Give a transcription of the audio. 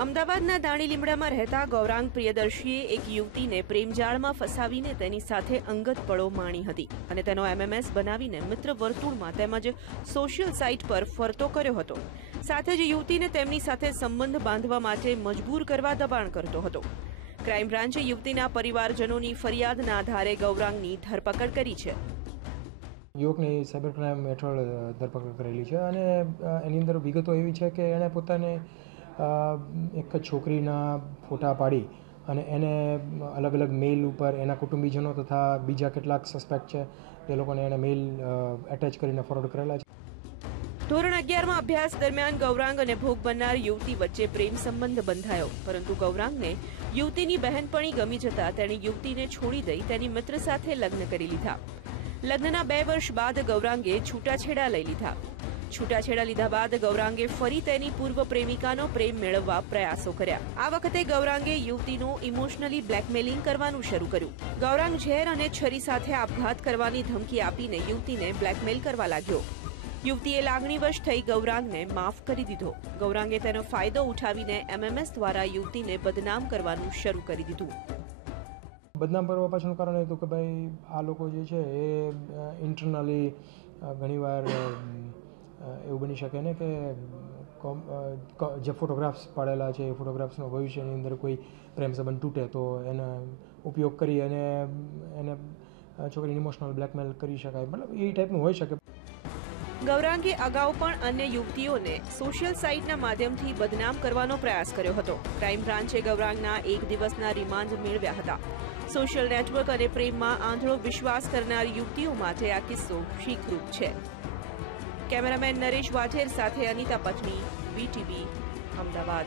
અમદાવાદના દાણી લીમડામાં રહેતા ગૌરાંગ પ્રિયદર્શીએ એક યુવતીને પ્રેમજાળમાં ફસાવીને તેની સાથે અંગત પળો માણી હતી અને તેનો એમએમએસ બનાવીને મિત્ર વર્તુળમાં તેમજ સોશિયલ સાઇટ પર ફરતો કર્યો હતો. સાથે જ યુવતીને તેમની સાથે સંબંધ બાંધવા માટે મજબૂર કરવા દબાણ કરતો હતો. ક્રાઇમ બ્રાન્ચે યુવતીના પરિવારજનોની ફરિયાદના આધારે ગૌરાંગની ધરપકડ કરી છે. યુવકની સાયબર ક્રાઇમ હેઠળ ધરપકડ કરેલી છે અને એની અંદર વિગતો એવી છે કે એણે પોતાને એક છોકરીના ફોટા પાડી અને એને અલગ અલગ મેલ ઉપર એના કુટુંબીજનો તથા બીજા કેટલાક સસ્પેક્ટ છે એ લોકોને એણે મેલ એટેચ કરીને ફોરવર્ડ કરેલા છે. ધોરણ અગિયારમાં અભ્યાસ દરમિયાન ગૌરાંગ અને ભોગ બનનાર યુવતી વચ્ચે પ્રેમ સંબંધ બંધાયો. પરંતુ ગૌરાંગને યુવતીની બહેનપણી ગમી જતા તેણે યુવતીને છોડી દઈ તેની મિત્ર સાથે લગ્ન કરી લીધા. લગ્નના બે વર્ષ બાદ ગૌરાંગે છૂટાછેડા લઈ લીધા. છૂટાછેડા લીધા બાદ ગૌરાંગે ફરી તેની પૂર્વ પ્રેમિકાનો પ્રેમ મેળવવા પ્રયાસો કર્યા. આ વખતે ગૌરાંગે યુવતીનું ઇમોશનલી બ્લેકમેલિંગ કરવાનું શરૂ કર્યું. ગૌરાંગ ઝેર અને છરી સાથે આપઘાત કરવાની ધમકી આપીને યુવતીને બ્લેકમેલ કરવા લાગ્યો. યુવતીએ લાગણીવશ થઈ ગૌરાંગને માફ કરી દીધો. ગૌરાંગે તેનો ફાયદો ઉઠાવીને એમએમએસ દ્વારા યુવતીને બદનામ કરવાનું શરૂ કરી દીધું. બદનામ કરવા પાછળનું કારણ એ હતું કે ભાઈ, આ લોકો જે છે એ ઇન્ટરનલી ઘણીવાર એવું બની શકે ને કે જે ફોટોગ્રાફ્સ પાડેલા છે એ ફોટોગ્રાફ્સનો ભવિષ્યની અંદર કોઈ પ્રેમ સંબંધ તૂટે તો એનો ઉપયોગ કરી અને એને છોકરીને ઇમોશનલ બ્લેકમેલ કરી શકાય. મતલબ એ ટાઈપનું હોઈ શકે. ગૌરાંગે અગાઉ પણ અન્ય યુવતીઓને સોશિયલ સાઇટના માધ્યમથી બદનામ કરવાનો પ્રયાસ કર્યો હતો. ક્રાઇમ બ્રાન્ચે ગૌરાંગના એક દિવસના રિમાન્ડ મેળવ્યા હતા. સોશિયલ નેટવર્ક અને પ્રેમમાં આંધળો વિશ્વાસ કરનાર યુવતીઓ માટે આ કિસ્સો શીખરૂપ છે. કેમેરામેન નરેશ વાઢેર સાથે અનિતા પટની વીટીવી અમદાવાદ.